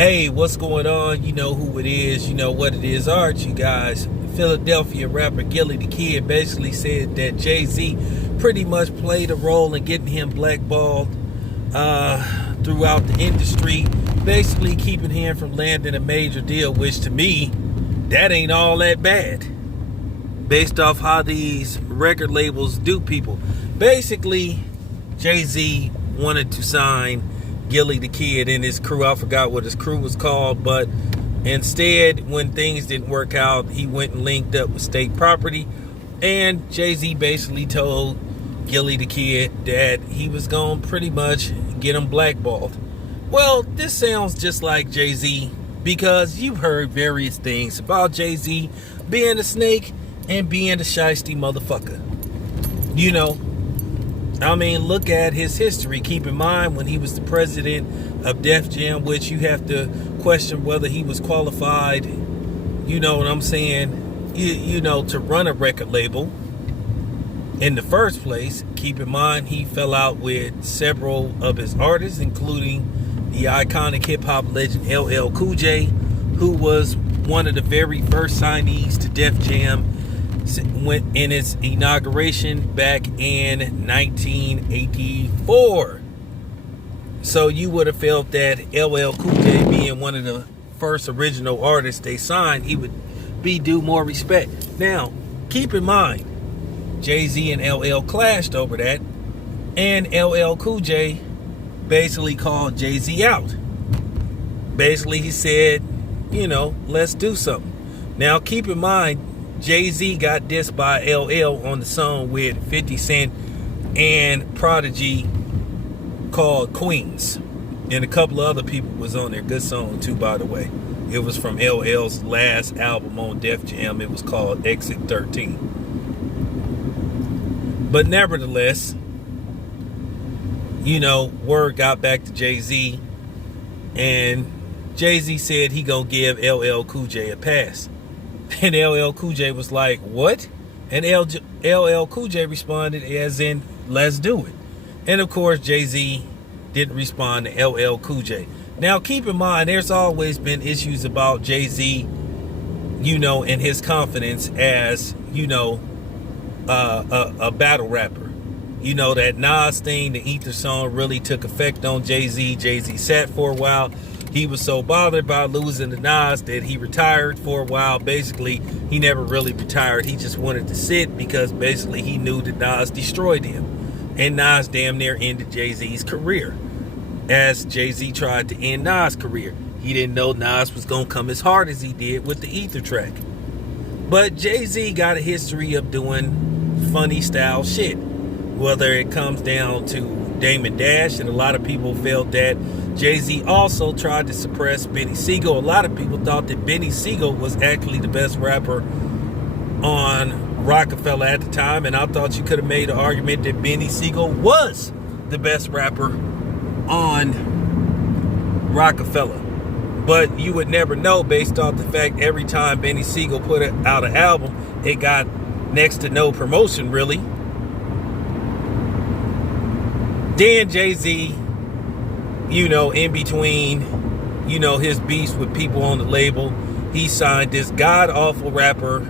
Hey, what's going on? You know who it is. You know what it is. Alright, you guys. Philadelphia rapper Gillie the Kid basically said that Jay-Z pretty much played a role in getting him blackballed throughout the industry, basically keeping him from landing a major deal, which to me, that ain't all that bad based off how these record labels do people. Basically, Jay-Z wanted to sign Gillie the Kid and his crew. I forgot what his crew was called, but instead, when things didn't work out, he went and linked up with State Property, and Jay-Z basically told Gillie the Kid that he was going to pretty much get him blackballed. Well, this sounds just like Jay-Z, because you've heard various things about Jay-Z being a snake and being a shiesty motherfucker. You know, I mean, look at his history. Keep in mind, when he was the president of Def Jam, which you have to question whether he was qualified, you know what I'm saying, you know, to run a record label in the first place. Keep in mind, he fell out with several of his artists, including the iconic hip-hop legend LL Cool J, who was one of the very first signees to Def Jam went in its inauguration back in 1984. So you would have felt that LL Cool J, being one of the first original artists they signed, he would be due more respect. Now, keep in mind, Jay-Z and LL clashed over that, and LL Cool J basically called Jay-Z out. Basically, he said, you know, let's do something. Now, keep in mind, Jay-Z got dissed by LL on the song with 50 Cent and Prodigy called Queens. And a couple of other people was on there. Good song too, by the way. It was from LL's last album on Def Jam. It was called Exit 13. But nevertheless, you know, word got back to Jay-Z, and Jay-Z said he gonna give LL Cool J a pass. And LL Cool J was like, what? And LL Cool J responded as in, let's do it. And of course, Jay-Z didn't respond to LL Cool J. Now, keep in mind, there's always been issues about Jay-Z, you know, and his confidence as, you know, a battle rapper. You know, that Nas thing, the Ether song, really took effect on Jay-Z. Jay-Z sat for a while. He was so bothered by losing to Nas that he retired for a while. Basically, he never really retired. He just wanted to sit because basically he knew that Nas destroyed him. And Nas damn near ended Jay-Z's career, as Jay-Z tried to end Nas' career. He didn't know Nas was going to come as hard as he did with the Ether track. But Jay-Z got a history of doing funny style shit. Whether it comes down to Damon Dash, and a lot of people felt that Jay-Z also tried to suppress Benny Siegel. A lot of people thought that Benny Siegel was actually the best rapper on Rockefeller at the time, and I thought you could have made an argument that Benny Siegel was the best rapper on Rockefeller. But you would never know based off the fact every time Benny Siegel put out an album, it got next to no promotion, really. Then Jay-Z, you know, in between, you know, his beefs with people on the label, he signed this god-awful rapper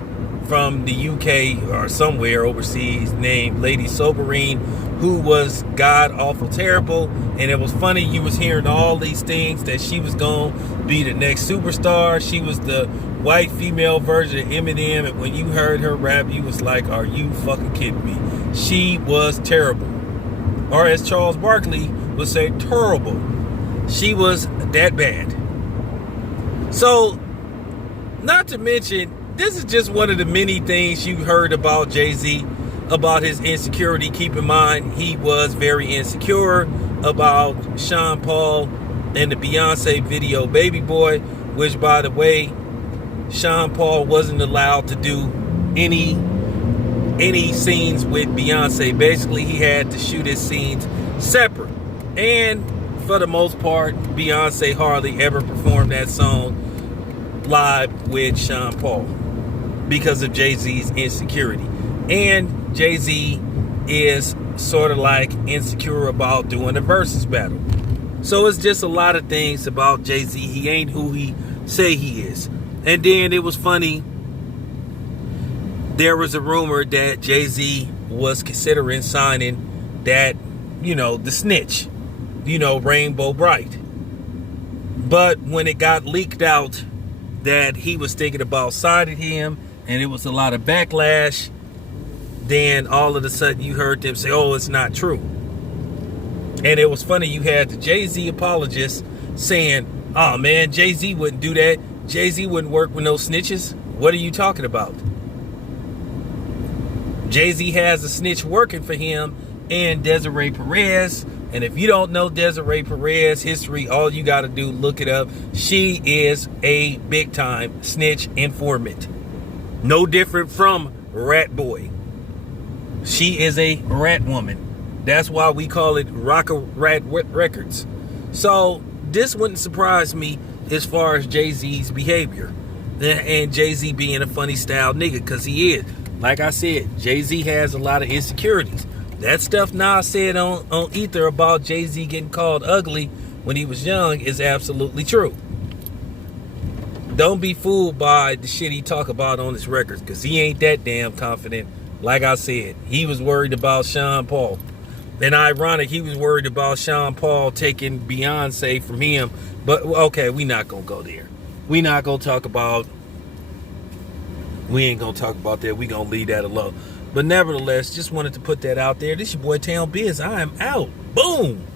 from the UK or somewhere overseas named Lady Soberine, who was god-awful terrible. And it was funny, you was hearing all these things that she was going to be the next superstar. She was the white female version of Eminem, and when you heard her rap, you was like, are you fucking kidding me? She was terrible. Or as Charles Barkley would say, terrible. She was that bad. So, not to mention, this is just one of the many things you heard about Jay-Z, about his insecurity. Keep in mind, he was very insecure about Sean Paul and the Beyonce video Baby Boy, which, by the way, Sean Paul wasn't allowed to do any scenes with Beyonce. Basically, he had to shoot his scenes separate. And for the most part, Beyonce hardly ever performed that song live with Sean Paul because of Jay-Z's insecurity. And Jay-Z is sort of like insecure about doing a versus battle. So it's just a lot of things about Jay-Z. He ain't who he say he is. And then it was funny. There was a rumor that Jay-Z was considering signing that, the snitch, Rainbow Bright. But when it got leaked out that he was thinking about signing him, and it was a lot of backlash, then all of a sudden you heard them say, oh, it's not true. And it was funny, you had the Jay-Z apologists saying, oh man, Jay-Z wouldn't do that. Jay-Z wouldn't work with no snitches. What are you talking about? Jay-Z has a snitch working for him and Desiree Perez. And if you don't know Desiree Perez history, all you got to do, look it up. She is a big time snitch informant. No different from Rat Boy. She is a rat woman. That's why we call it Rocker Rat Records. So this wouldn't surprise me as far as Jay-Z's behavior. And Jay-Z being a funny style nigga, because he is. Like I said, Jay-Z has a lot of insecurities. That stuff Nas said on Ether about Jay-Z getting called ugly when he was young is absolutely true. Don't be fooled by the shit he talk about on his records, because he ain't that damn confident. Like I said, he was worried about Sean Paul. And ironic, he was worried about Sean Paul taking Beyonce from him. But okay, we not gonna go there. We not gonna talk about. We ain't gonna talk about that. We gonna leave that alone. But nevertheless, just wanted to put that out there. This your boy Town Biz. I am out. Boom.